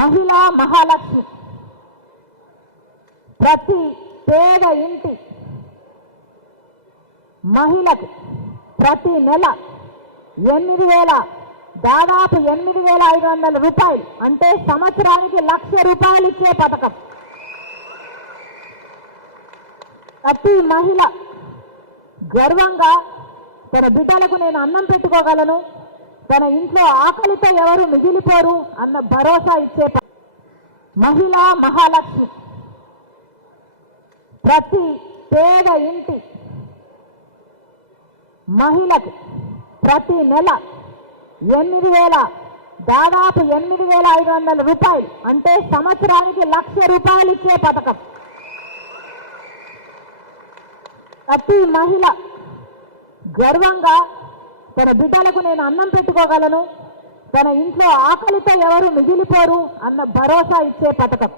మహిళా మహాలక్ష్మి. ప్రతి పేద ఇంటి మహిళకు ప్రతి నెల ఎనిమిది వేల దాదాపు ఎనిమిది వేల ఐదు వందల రూపాయలు. అంటే సంవత్సరానికి లక్ష రూపాయలు ఇచ్చే పథకం. ప్రతి మహిళ గర్వంగా తన బిడ్డలకు నేను అన్నం పెట్టుకోగలను. తన ఇంట్లో ఆకలితో ఎవరు మిగిలిపోరు అన్న భరోసా ఇచ్చే మహిళ మహాలక్ష్మి. ప్రతి పేద ఇంటి మహిళకు ప్రతి నెల ఎనిమిది వేల దాదాపు ఎనిమిది వేల ఐదు వందల రూపాయలు. అంటే సంవత్సరానికి లక్ష రూపాయలు ఇచ్చే పథకం. ప్రతి మహిళ గర్వంగా తన బిడ్డలకు నేను అన్నం పెట్టుకోగలను? తన ఇంట్లో ఆకలితో ఎవరు మిగిలిపోరు? అన్న భరోసా ఇచ్చే పథకం.